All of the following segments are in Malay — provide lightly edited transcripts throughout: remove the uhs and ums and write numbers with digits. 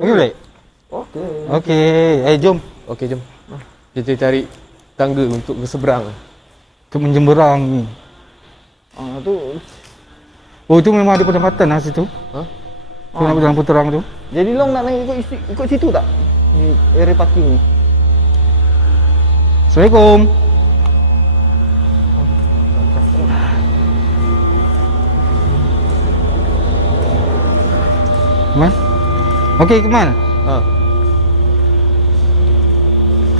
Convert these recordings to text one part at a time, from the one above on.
Okey baik? Okey. Jom. Okey, jom. Kita cari tangga untuk ke seberang. Untuk menjemberang ni. Tu. Oh, tu memang ada pendapatan lah situ. Ha? Tu nak berjalan terang tu. Jadi long nak naik ikut situ tak? Ni area parking ni. Assalamualaikum. Kemal? Okey, Kemal. Ha.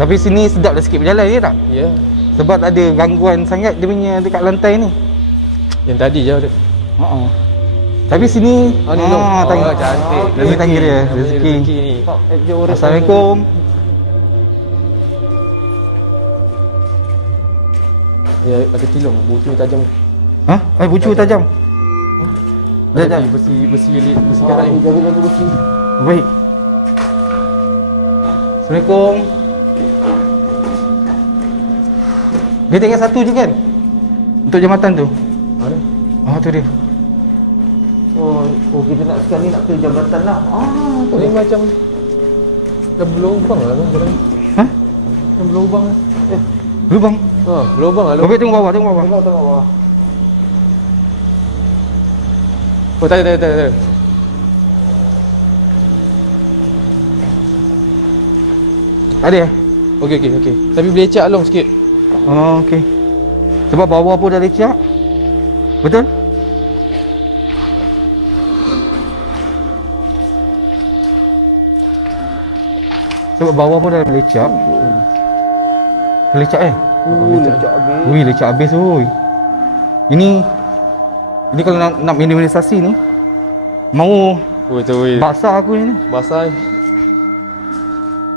Tapi sini sedap dah sikit berjalan, ya tak? Ya. Sebab tak ada gangguan sangat dia punya dekat lantai ni. Yang tadi je ada. Tapi sini Ni long. Cantik. Ini tangga dia, rezeki. ni. Assalamualaikum. Ya, ada tilong. Bucu tajam. Bucu tajam. Dah. Besi karat ni. Jaga besi. Baik. Assalamualaikum. Dia tinggal satu je kan? Untuk jambatan tu. Mana? Tu dia. Kita nak sekarang ni nak ke jambatan lah. Ni macam dah berlubang lah kan jalan. Dah berlubang lah. Lubang. Berlubang lah. Okey, tengok bawah. Tengok bawah. Oh, tak ada. Ada eh? Okey. Tapi boleh cak long sikit. Okey. Sebab bawah pun dah lecak. Betul? Sebab bawah pun dah lecak. Lecak Lecak habis. Ui, lecak habis oi. Ini kalau nak minimalisasi ni mau Betul. basah aku ni. Basah.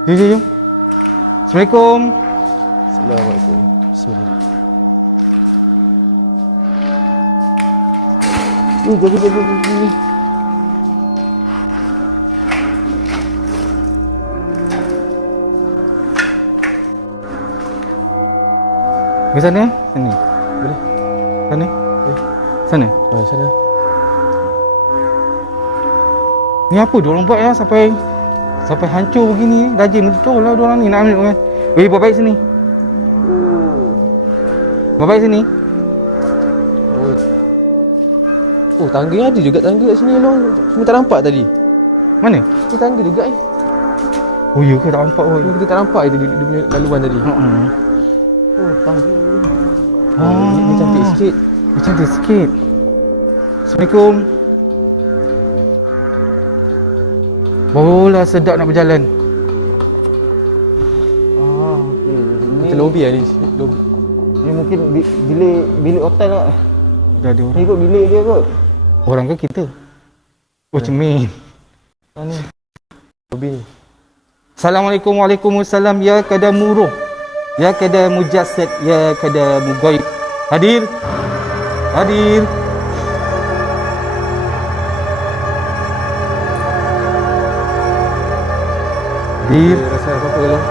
Jom. Assalamualaikum. Assalamualaikum. Bismillah. Jaga. Ke sana? Sini. Boleh. Sana? Sana? Sana. Ni apa diorang buat ya sampai hancur begini. Rajin betul lah diorang ni nak ambil kan. Weh, buat baik sini. Buat baik sini. Oh, tangga ada juga tangga kat sini long. Cuma tak nampak tadi. Mana? Ni tangga juga Oh, ya ke tak nampak oi. Kita tak nampak dia punya laluan tadi. Tangga. Dia cantik sikit. Dia cantik sikit. Assalamualaikum. Barulah sedap nak berjalan. Macam lobby lah ni. Lobby. Ni mungkin bilik hotel lah. Dah ada Ni orang. ikut bilik dia kot. Orang ke kita? Oh, cermin. Ni. Lobby ni. Assalamualaikum. Waalaikumsalam. Ya kada muruh. Ya kada mujassad. Ya kada mugaib. Hadir. Hadir. Hadir. Rasa apa-apa long.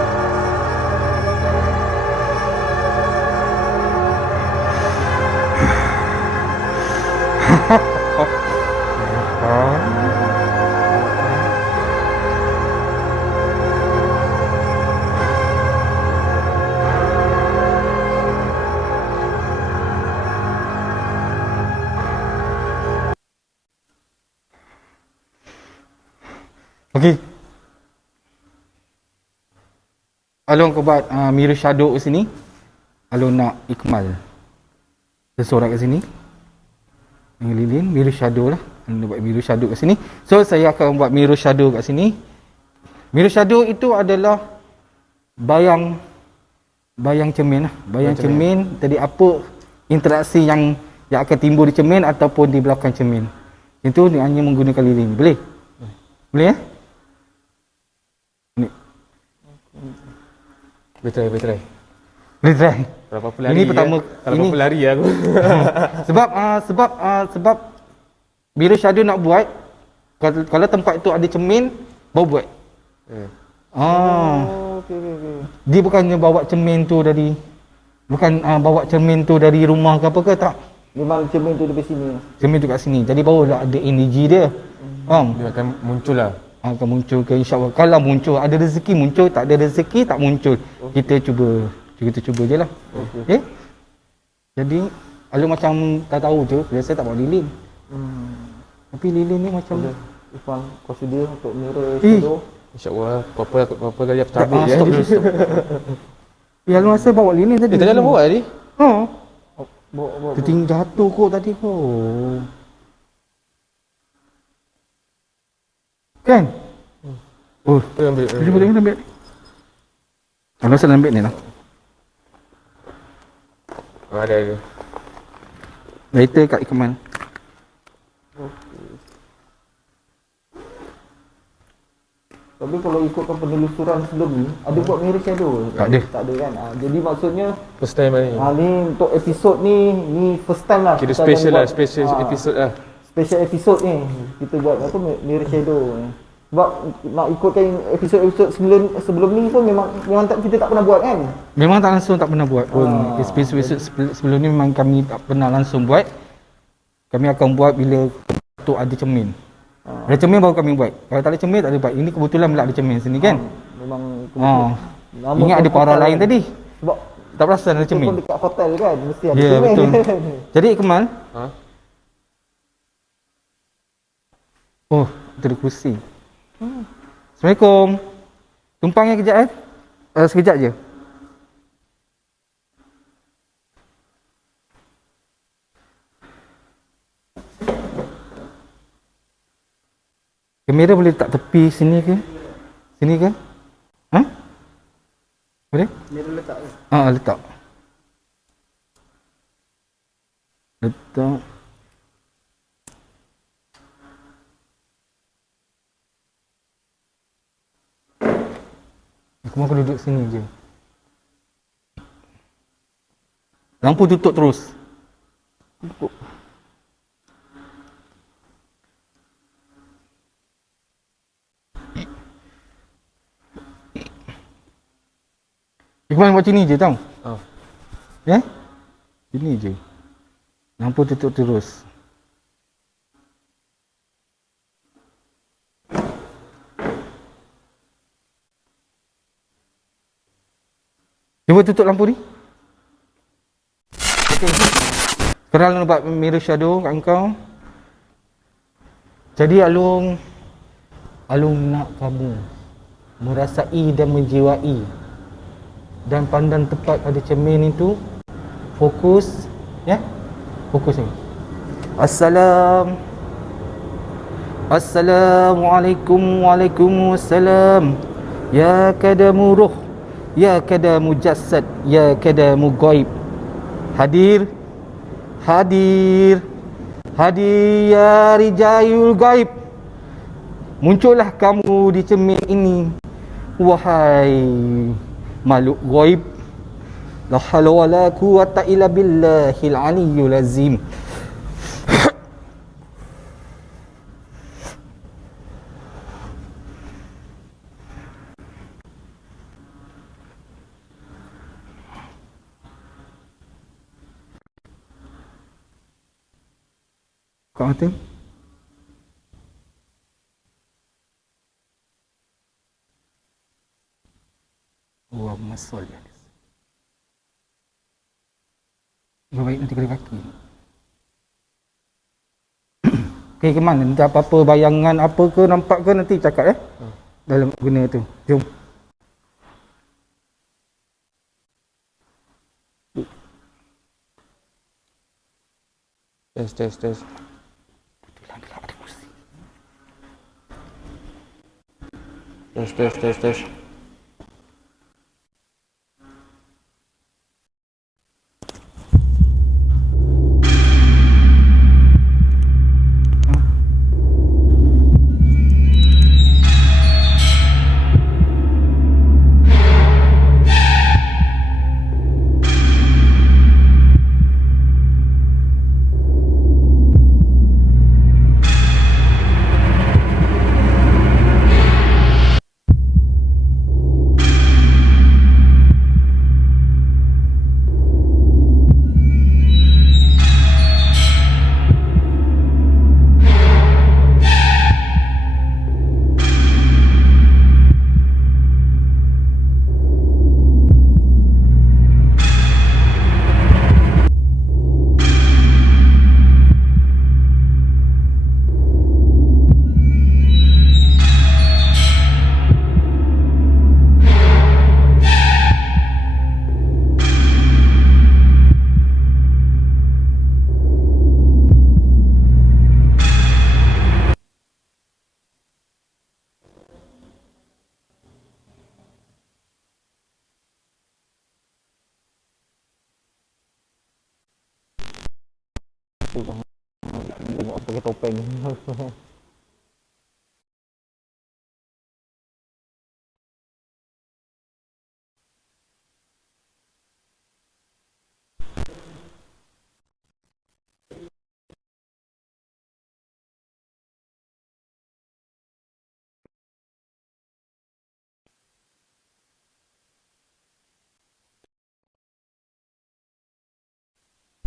Okey. Along kau buat mirror shadow kat sini. Along nak ikmal. Seseorang kat sini. Dengan lilin, mirror shadow lah. Along buat mirror shadow kat sini. So, saya akan buat mirror shadow kat sini. Mirror shadow itu adalah bayang cermin lah. Bayang cermin. Tadi apa interaksi yang akan timbul di cermin ataupun di belakang cermin. Itu ni hanya menggunakan lilin. Boleh? Boleh ya? Boleh try. Boleh try. Kalau apa-apa lari. Ini pertama. Kalau apa-apa lari aku. sebab bila shadow nak buat, kalau tempat tu ada cermin, baru buat. Okey. Dia bukannya bawa cermin tu dari bawa cermin tu dari rumah ke apa ke, tak. Memang cermin tu dari sini. Cermin tu kat sini. Jadi barulah ada energy dia. Dia akan muncul lah. Akan muncul ke insya-Allah. Kalau muncul, ada rezeki muncul, tak ada rezeki tak muncul. Kita cuba je lah. Okay? Jadi Alung macam tak tahu je, biasa tak bawa lilin. Tapi lilin ni macam Irfan consider untuk mirror Eh. shadow. InsyaAllah apa kali aku cabut je. stop dulu, stop. Alung rasa bawa lilin tadi. Tadi Alung bawa tadi? Ha. Bawa. Tertinggal jatuh kot tadi kot. Kan? Oh, Ambil. ambil. Alung salah ambil ni lah. Ada. Lighter kat Ikmal. Tapi kalau ikutkan penelusuran sebelum ni, ada buat mirror shadow? Tak ada. Tak ada kan? Jadi maksudnya First time ni. ni untuk episod ni first time lah. Kira kita akan special lah, buat, special episode lah. Special episode ni kita buat apa mirror shadow ni. Sebab nak ikutkan episod-episod sebelum ni pun memang tak, kita tak pernah buat kan? Memang tak langsung tak pernah buat pun. Episod sebelum ni memang kami tak pernah langsung buat. Kami akan buat bila tu ada cermin. Ada cermin baru kami buat. Kalau tak ada cermin tak ada buat. Ini kebetulan pula ada cermin sini kan. Memang Ingat ada para lain tadi. Sebab Tak perasan ada kita cermin. pun dekat hotel kan, mesti ada Ya, cermin betul. kan. Jadi Kemal, Ha? oh, itu ada kursi. Assalamualaikum. Tumpangnya kejap sekejap je. Kamera boleh letak tepi sini ke? Sini ke? Ha? Boleh? Mirror letak ke? Letak. Letak. Aku mahu duduk sini je. Lampu tutup terus. Iqbal buat sini je tau. Ya? Sini je. Lampu tutup terus. Cuba tutup lampu ni. Okey. Sekarang Alung buat mirror shadow kat engkau. Jadi Alung nak kamu merasai dan menjiwai dan pandang tepat pada cermin itu. Fokus, ya? Fokus ni. Assalamualaikum. Waalaikumsalam. Ya kadamu ruh, ya kadamu jasad, ya kadamu ghaib. Hadir ya rijayul ghaib. Muncullah kamu di cermin ini, wahai makhluk ghaib. La haula wala quwwata illa billahil aliyyul azim. Kau mati? Allahumma sholli alaihi. Baik nanti kena kaki. Okey, ke mana? Nanti apa-apa bayangan apa ke nampak ke nanti cakap dalam guna tu. Jom. Test. Betulan bila ada kursi. Test. tu kan. Tengok pakai topeng.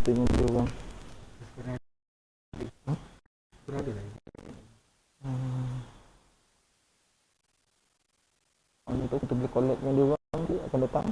Tengok tu bang. Berada lagi. Nanti kita boleh collect dengan dia orang nanti akan datang.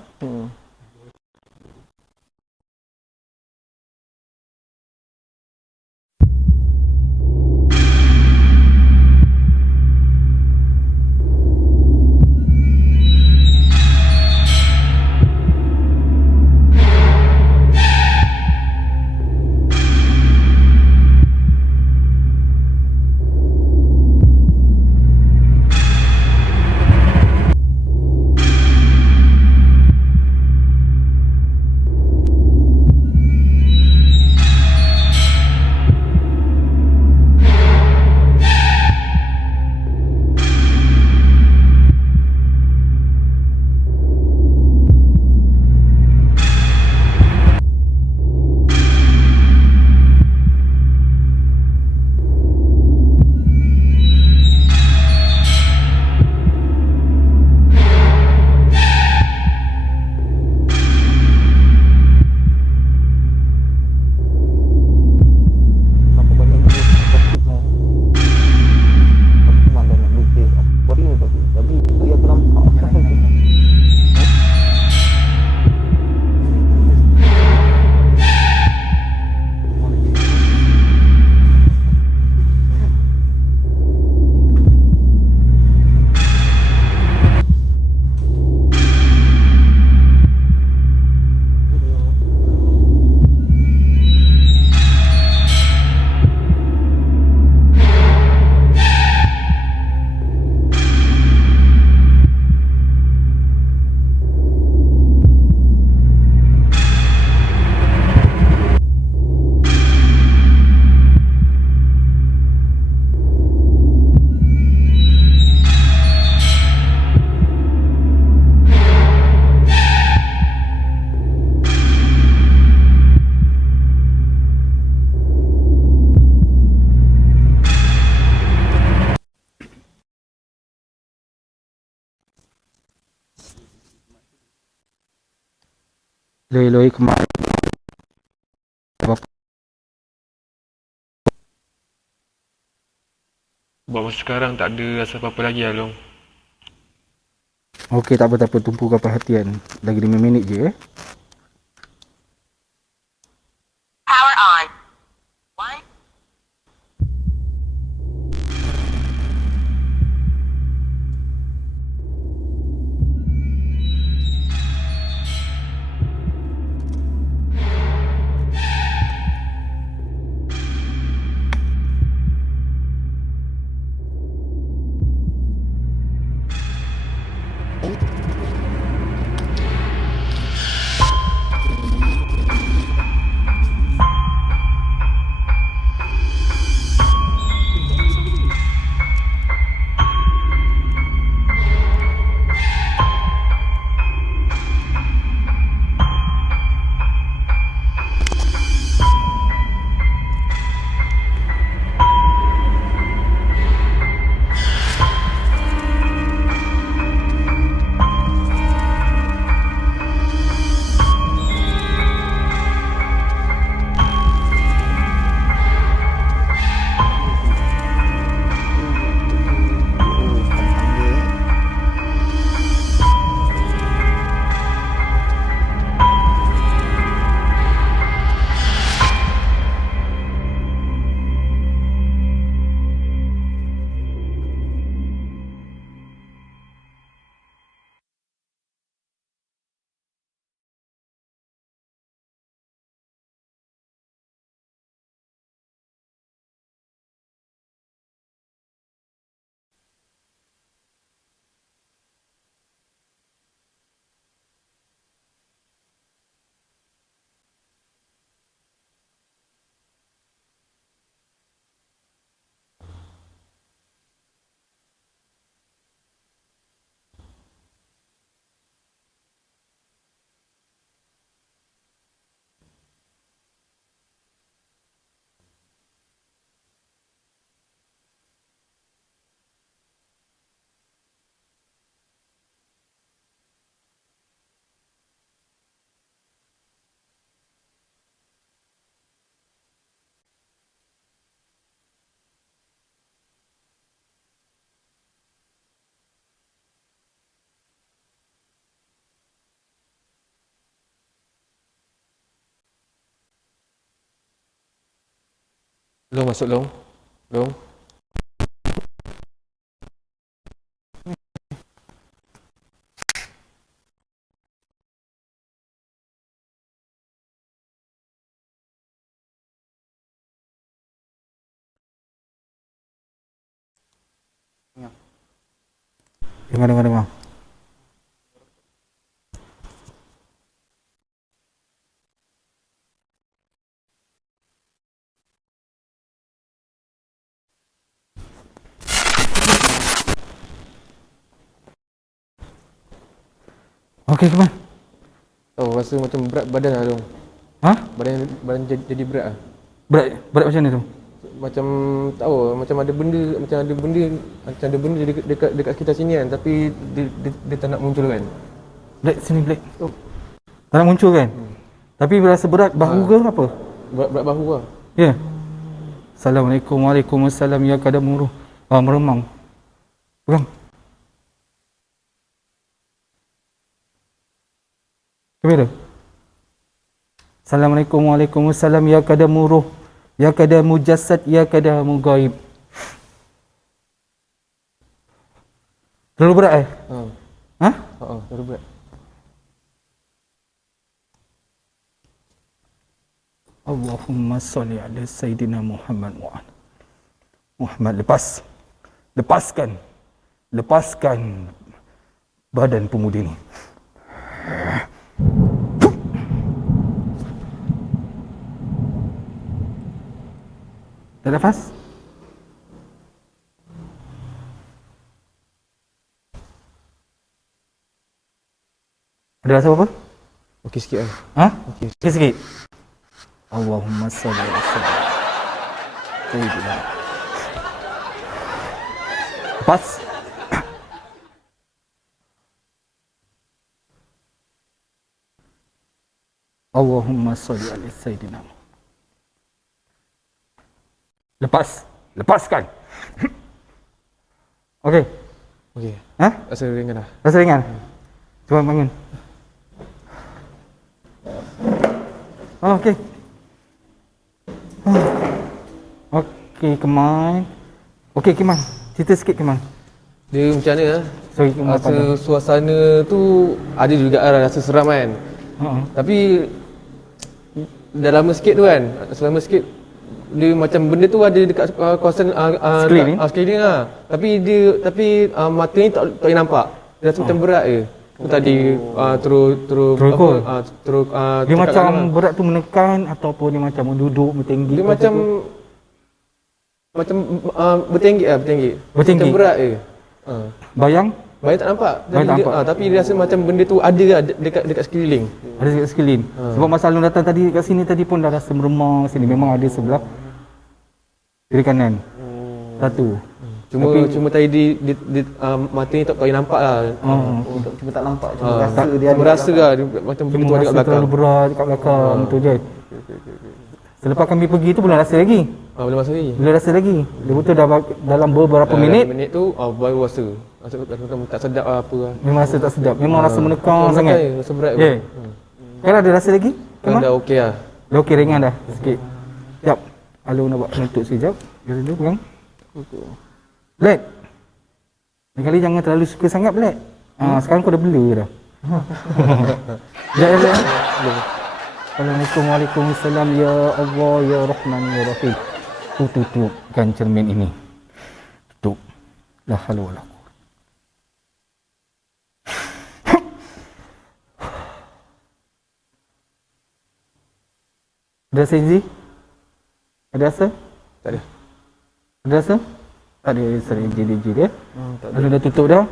Loi-loi kemarin. Buat masa sekarang tak ada rasa apa-apa lagi lah Long. Okey, tak apa-apa. Tumpukan perhatian. Lagi 5 minit je Power on. One. Long masuk long. Long. Dengar. Okey, Kemal. Oh, rasa macam berat badan lah long. Ha? Badan jadi berat lah. Berat macam mana tu? Macam tahu macam ada benda dekat kita sini kan, tapi dia tak nak muncul kan. Black sini Black. Oh. Tak nak muncul kan? Tapi berasa berat bahu ke apa? Berat bahu lah. Ya. Assalamualaikum. Waalaikumsalam ya kadamuru. Meremang. Pegang. Kamera. Assalamualaikum. Waalaikumsalam ya kadamuru. Ya kadamu jasad, ya kadamu gaib. Terlalu berat Ha? Terlalu berat. Allahumma salli ala Sayyidina Muhammad wa ala Muhammad. Lepaskan badan pemudi ni. Dah nafas? Ada rasa apa? Okey sikit lah. Ha? Okey. Sikit. Allahumma salli ala Sayyidina. Lepas. Allahumma salli ala Sayyidina. Lepaskan. Okey. Okey. Ha? Rasa ringan dah. Rasa ringan? Cuba bangun. Okey. Okey, Kemal. Okey, Kemal. Cerita sikit, Kemal. Dia macam mana lah? Sorry, Kemal. Rasa suasana tu ada juga lah, rasa seram kan. Tapi dah lama sikit tu kan. Selama sikit dia macam benda tu ada dekat kawasan sekeliling lah. Tapi mata ni tak boleh nampak. Dia rasa macam berat je. Tu tadi terus dia macam berat tu menekan ataupun dia macam duduk bertinggi. dia macam bertinggi. Macam berat je. Bayang tak nampak. Bayang tak nampak. Tapi dia rasa macam benda tu ada lah dekat sekeliling. ada dekat sekeliling. Sebab masa Alun datang tadi kat sini tadi pun dah rasa meremang sini. Memang ada sebelah kiri kanan. Satu. Cuma tadi mata ni tak boleh nampak lah. Cuma tak nampak, cuma rasa dia ada. Rasa lah macam benda tu ada kat belakang. Terlalu berat kat belakang tu je. Selepas kami pergi tu belum rasa lagi. Belum rasa lagi. Belum rasa lagi. Dia betul dah dalam beberapa minit. Minit tu baru rasa. Rasa tak sedap lah apa lah. Memang rasa tak sedap. Memang rasa menekan sangat. Rasa berat. Ya. Sekarang ada rasa lagi? Kan dah okey lah. Dah okey, ringan dah sikit. Sekejap. Alun nak buat penutup sekejap. Biar dulu pegang. Black. Lain kali jangan terlalu suka sangat Black. Sekarang kau dah blur dah. Sekejap ya Black. Assalamualaikum. Waalaikumsalam ya Allah ya Rahman ya Rahim. Tutupkan cermin ini. Tutup. La haula wala quwwata. Ada rasa Izzy? Ada rasa? Tak ada. Ada rasa? Tak ada rasa Izzy dia. Lalu dah tutup dah.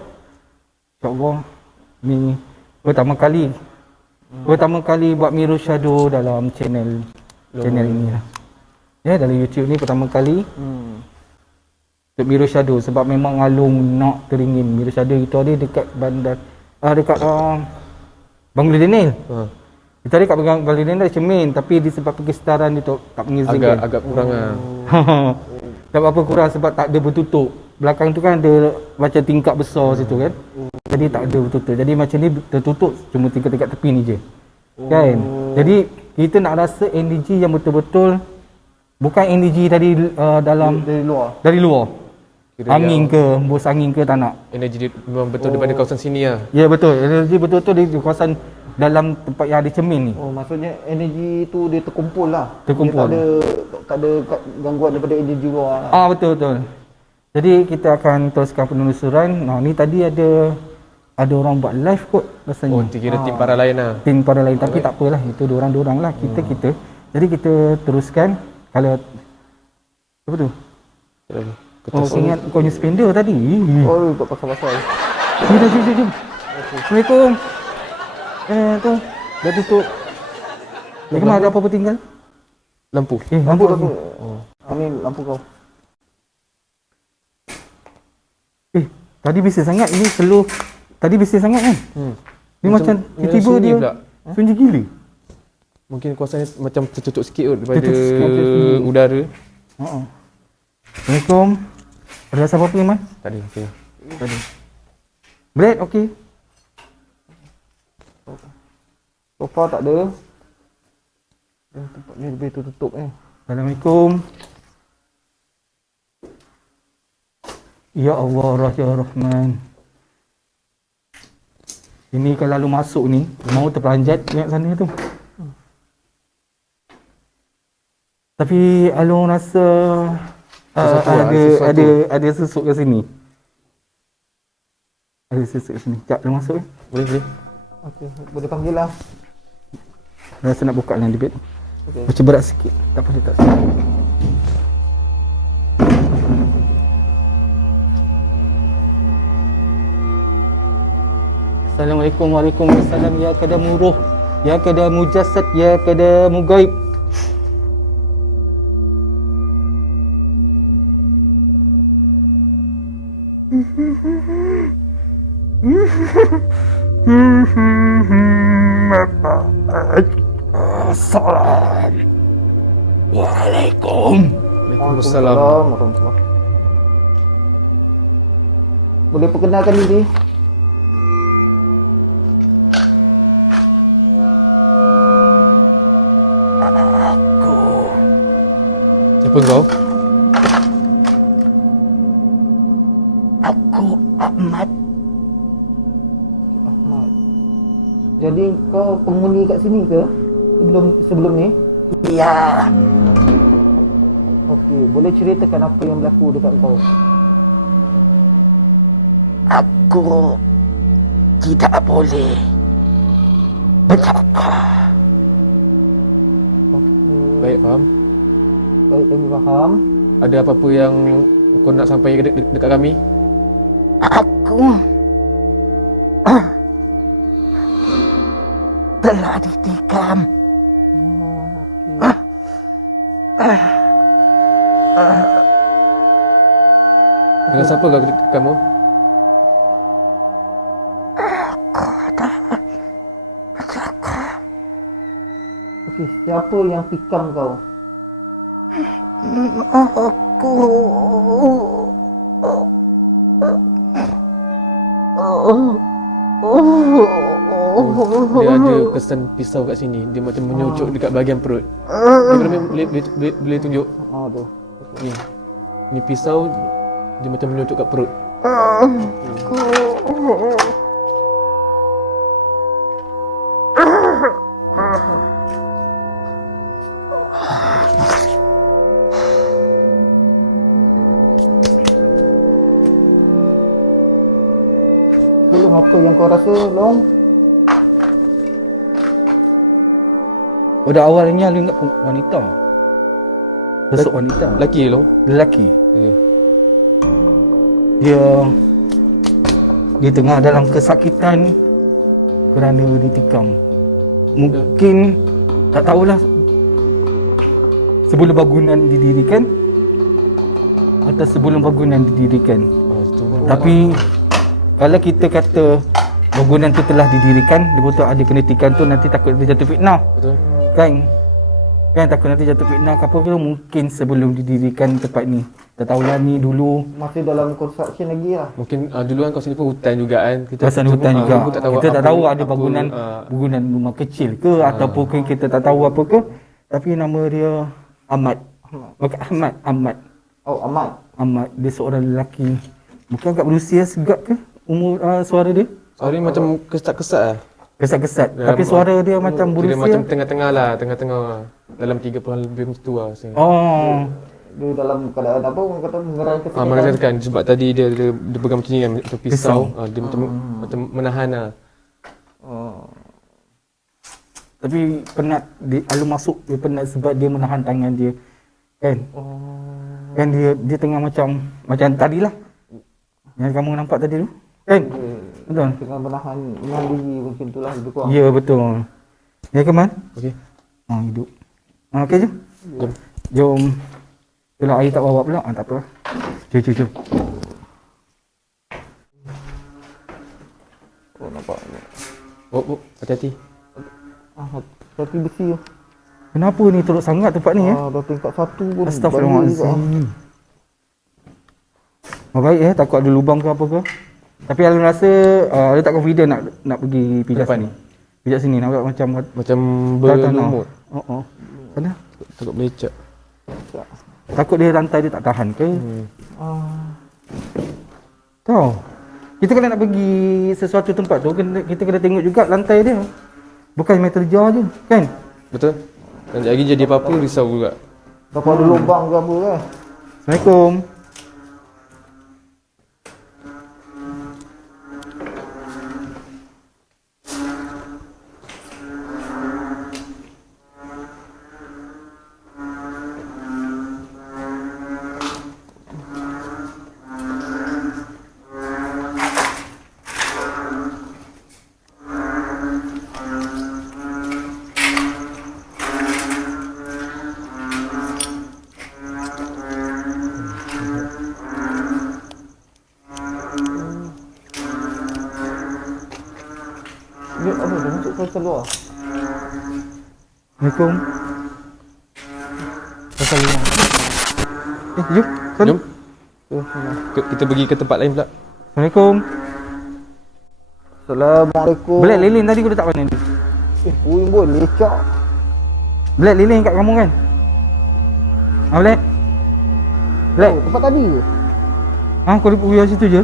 InsyaAllah ni pertama kali buat Mirror Shadow dalam channel ini lah. Ya, dalam YouTube ni pertama kali untuk Mirror Shadow sebab memang Alung nak teringin Mirror Shadow itu ada dekat bandar dekat Bangla Daniel. Kita ada kat Bangla Daniel cermin tapi disebabkan kesedaran dia tak mengizinkan. Agak kurang lah. Tak apa kurang sebab tak ada bertutup. Belakang tu kan ada macam tingkap besar situ kan. Jadi tak ada bertutup. Jadi macam ni tertutup cuma tingkat-tingkat tepi ni je. Kan? Jadi kita nak rasa energy yang betul-betul Bukan energi dari dalam dari luar. Kira angin yang ke, hembus angin ke tak nak. energi dia memang betul daripada kawasan sini lah. Ya betul, energi betul-betul di kawasan dalam tempat yang ada cermin ni. Oh, maksudnya energi tu dia terkumpul lah. Terkumpul. Dia tak ada gangguan daripada energi luar. Betul. Jadi kita akan teruskan penelusuran. Nah, ni tadi ada orang buat live kot rasanya. Oh, kira tim para lain lah. Tim para lain, tapi tak apalah, itu diorang-diorang lah, kita. Jadi kita teruskan. Kalau apa tu? Oh, ingat kau punya spender tadi. Oh, ikut pasal-pasal. Jom. Assalamualaikum. Tu dah tutup. Bagaimana, ada apa-apa tinggal? Lampu. Lampu. Ni lampu kau. Tadi bising sangat, ini slow. Tadi bising sangat kan? Ni macam tiba-tiba sunyi dia pula. sunyi gila. Mungkin kawasan ni macam tertutup sikit kot daripada Tertutup sikit. udara. Assalamualaikum. Ada rasa apa-apa, Iman? Tak ada. Okay. Bread, okey. Sofa tak ada. Tempat ni lebih tertutup Assalamualaikum. Ya Allah, Raja Rahman. Ini kalau lalu masuk ni, mau terperanjat ingat sana tu. Tapi Alung rasa ada susuk kat sini. Ada susuk kat sini. Sekejap dia masuk Boleh. Okey, boleh panggil lah. Rasa nak buka dalam bed. Okey. Macam berat sikit. Tak apa, dia tak sakit. Assalamualaikum warahmatullahi ya kadamu ruh, ya kadamu jasad, ya kadamu gaib. Assalamualaikum. Waalaikumsalam. Warahmatullahi. Boleh perkenalkan diri? Siapa kau? Aku Ahmad. Ahmad. Jadi kau penghuni kat sini ke? Sebelum ni? Ya. Okey, boleh ceritakan apa yang berlaku dekat kau? Aku tidak boleh bercakap. Okey. Baik, faham. Baik, kami faham. Ada apa-apa yang kau nak sampai dekat kami? Aku telah ditikam. Dengan siapa kau kamu? Okey, siapa yang tikam kau? Aku Dia ada kesan pisau kat sini. Dia macam menyucuk dekat bahagian perut. Dia boleh tunjuk. Tu. Ni pisau. Dia macam menyucuk kat perut. Long, apa yang kau rasa, Long? pada awalnya lu ingat wanita. Sosok wanita. Lelaki lo. Lelaki. Okay. Dia tengah dalam kesakitan kerana ditikam. Mungkin tak tahulah sebelum bangunan didirikan atau sebelum bangunan didirikan. Tapi kalau kita kata bangunan tu telah didirikan, dia betul ada kena tikam tu, nanti takut dia jatuh fitnah. Betul. Kan takut nanti jatuh fitnah ke apa ke, mungkin sebelum didirikan tempat ni. Tak tahulah ni dulu Masih dalam construction lagi lah. Mungkin dulu kan kawasan ni pun hutan juga kan. kawasan hutan juga. Kita Kita tak tahu ada apa, bangunan rumah kecil ke ataupun kita tak tahu apa ke. Tapi nama dia Ahmad. Bukan Ahmad. Ahmad. Oh, Ahmad. Ahmad. Dia seorang lelaki. Mungkin agak berusia segak ke umur suara dia? Suara ni macam kesat-kesat lah. Kesat-kesat. Dalam- Tapi suara dia macam Kira berusia. macam tengah-tengah lah, tengah-tengah. Dalam 30-an lebih macam tu lah. Oh. Dia dalam keadaan apa orang kata mengerai kesakitan. Merasakan sebab tadi dia pegang macam ni kan, macam pisau. Dia macam menahan lah. Oh. Tapi penat Alun masuk dia penat sebab dia menahan tangan dia. Kan? Kan dia tengah macam tadilah. Yang kamu nampak tadi tu. Kan? Betul. Dengan menahan diri macam itulah lebih kurang. Ya betul. Ya Kemal? Okey. Hidup. Okey jom. Jom. Itulah air tak bawa pula. Tak apa. Jom. Oh, nampak. Oh, hati-hati. Kaki besi tu. Kenapa ni teruk sangat tempat ni Dah tingkat 1 pun. Astaghfirullahaladzim. Baik takut ada lubang ke apa ke. Tapi Alun rasa Alun tak confident nak pergi pijak Depan sini. Pijak sini nampak macam Macam tanah. berlumut. Sana. Takut melecak. Takut dia rantai dia tak tahan ke? Tahu. Kita kalau nak pergi sesuatu tempat tu kita kena tengok juga lantai dia. Bukan metal jar je, kan? Betul? Dan lagi jadi apa-apa risau juga. Dapat ada lubang ke apa kan. Assalamualaikum. Dia apa dia masuk ke luar. Assalamualaikum. Assalamualaikum. Jom. Sana. Jom. Kita pergi ke tempat lain pula. Assalamualaikum. Assalamualaikum. Black lilin tadi aku letak mana ni? Puing pun lecak. Black lilin kat kamu kan? Black? Black? Oh, tempat tadi ke? Kau pergi situ je?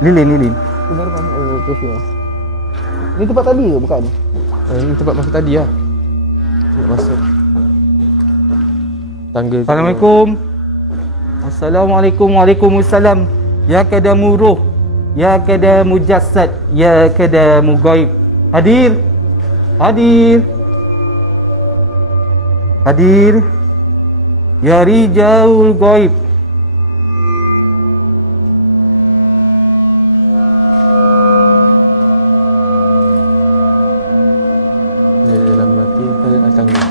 Lilin. Benar kan? Oh, ke sini. Ni tempat tadi ke bukan? Ini tempat masuk tadi lah. Nak masuk. Tangga. Assalamualaikum. Assalamualaikum. Waalaikumsalam. Ya kadamu ruh. Ya kadamu jasad. Ya kadamu gaib. Hadir. Ya rijaul gaib. Dia dalam mati ada tangga.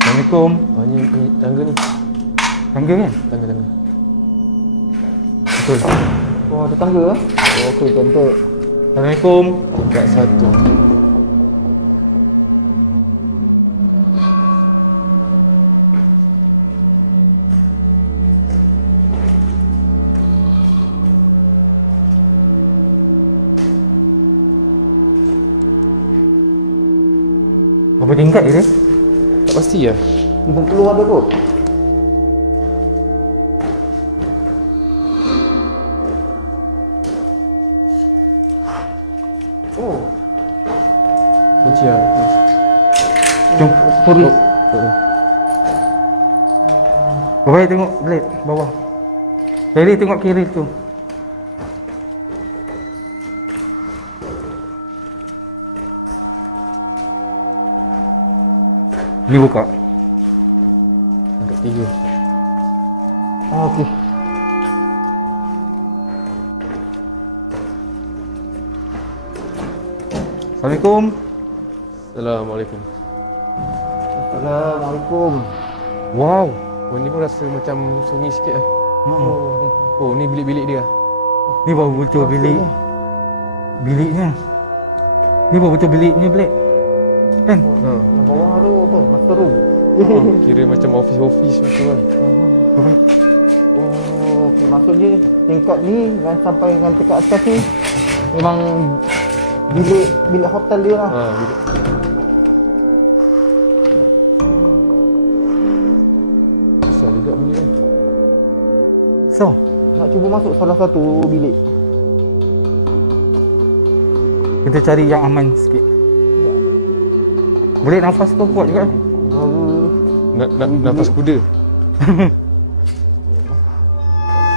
Assalamualaikum. Ni tangga ni. Tangga kan? Tangga. Betul. Oh, ada tangga ah. Oh, okey cantik. Assalamualaikum. Tingkat 1. Berapa tingkat dia? Tak pasti lah. 50 ada kot. Oh, Kunci lah. Jom. Sorry. Oh. Baik tengok blade bawah. Kiri tengok kiri tu. Ni buka. Angkat 3. okey. Assalamualaikum. Assalamualaikum. Assalamualaikum. Wow. Oh ni pun rasa macam sunyi sikit lah. Hmm. Oh ni bilik-bilik dia. Ni baru betul bilik. Biliknya. Ni baru betul biliknya Black. Kan? Yang bawah tu apa? Master room. Kira macam office macam tu kan. Oh, okey. Maksudnya tingkat ni dan sampai dengan tingkat atas ni memang bilik hotel dia lah. Bilik. So, Nak cuba masuk salah satu bilik. kita cari yang aman sikit. Boleh nafas kau kuat juga. Nafas kuda.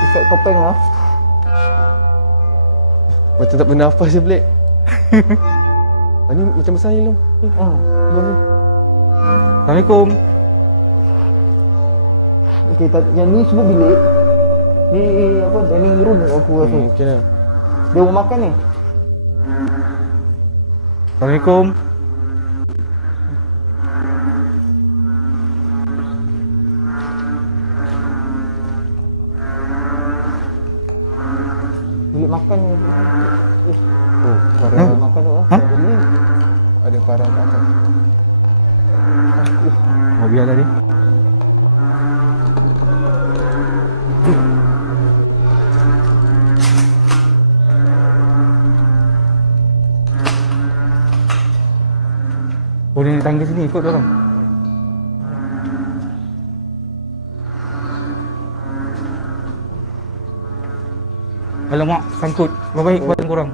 Efek topeng lah. Macam tak bernafas je Black. Ni macam besar ni Long. Bagus. Assalamualaikum. Okey, yang ni semua bilik. Ni apa, dining room aku rasa. Mungkin lah. Dia rumah makan ni. Assalamualaikum. Bilik makan ni. Oh, Bilik makan tu lah. Ha? Beli. ada parah kat atas. Oh, biar tadi. Oh, dia naik tangga sini, ikut orang. Alamak, sangkut. Baik badan korang.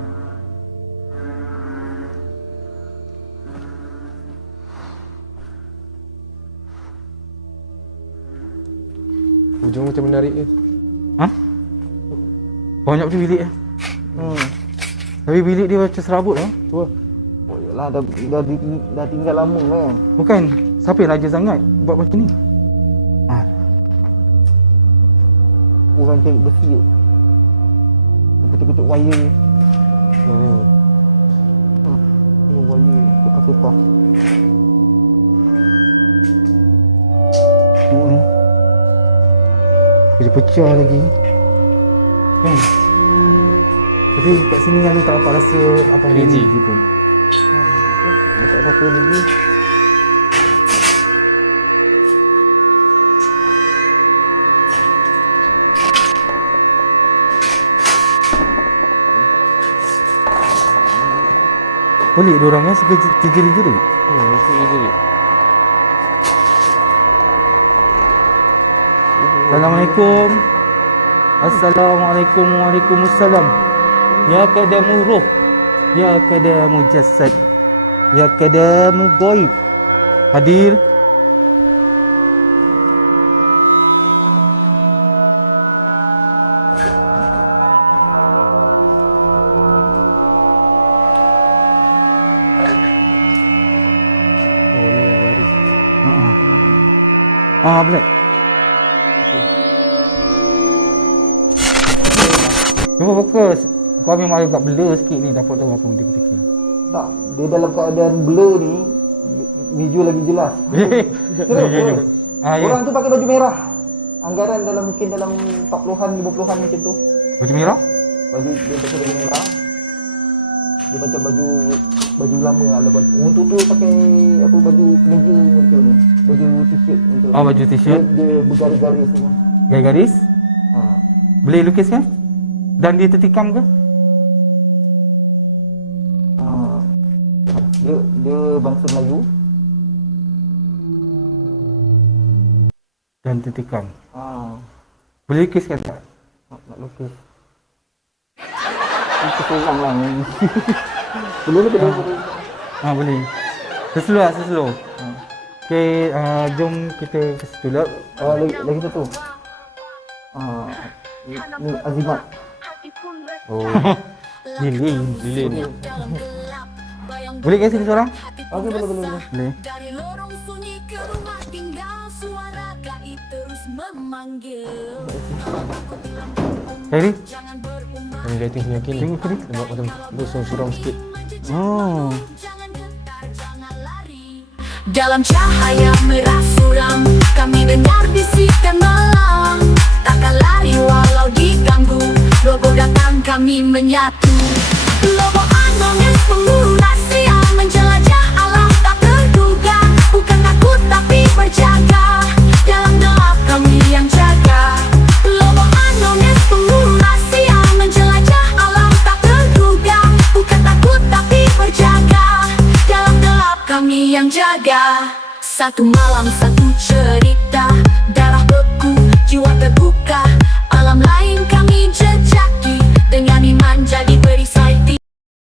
Hujung macam menarik je. Ha? Banyak tu bilik eh. Tapi bilik dia macam serabut lah. Tu lah. Oh yalah, dah tinggal lama kan. Bukan, siapa yang raja sangat buat macam ni? Ha. Orang cari besi tu. Ketuk-ketuk wire. Ni wire sepah-sepah. Ni. Pecah lagi. Kan? Tapi kat sini kan tak dapat rasa apa Energy. energy pun. Dia tak rasa lagi. Pelik diorang kan suka terjerit-jerit. Mesti je ni. Assalamualaikum. Assalamualaikum Waalaikumsalam. Ya kadamu roh, ya kadamu jasad, ya kadamu gaib. Hadir. Oh ni yang baru. Black. Cuba fokus. Kau memang agak blur sikit ni, dapat tahu apa benda aku fikir. Tak, dia dalam keadaan blur ni, visual lagi jelas. Serius, serius. Ya. Orang tu pakai baju merah. Anggaran mungkin dalam 40-an, 50-an macam tu. Baju merah? Dia pakai baju merah. Dia macam baju lama lah. Baju. Untuk tu pakai apa, baju kemeja macam ni. Baju t-shirt macam Oh, baju t-shirt. Dia bergaris-garis semua. Garis-garis? Ha. Boleh lukis kan? Dan dia tertikam ke? Dia bangsa Melayu. Dan tertikam. Boleh Boleh lukiskan tak? nak lukis. Itu seorang lah. Boleh ke boleh? Boleh. Seslow lah, seslow. Okay, jom kita ke situ lah. Lagi satu. Ni Azimat. Oh, Lilin. lilin. Boleh ke sini seorang? Okey, boleh. Boleh. Dari lorong sunyi ke rumah tinggal, suara gaib terus memanggil. Khairi? Jangan berumah, Yang lighting penyakit ni. Tengok Khairi. Nampak macam dia suram sikit. Oh. jangan gentar, jangan lari. Dalam cahaya merah suram, kami dengar bisikan malam. Takkan lari walau diganggu, Lobo datang kami menyatu. Lobo anonis pemburu rahasia, menjelajah alam tak terduga. Bukan takut tapi berjaga, dalam gelap kami yang jaga. Lobo anonis pemburu rahasia, menjelajah alam tak terduga. Bukan takut tapi berjaga, dalam gelap kami yang jaga. Satu malam satu cerita, darah beku, jiwa terbuka.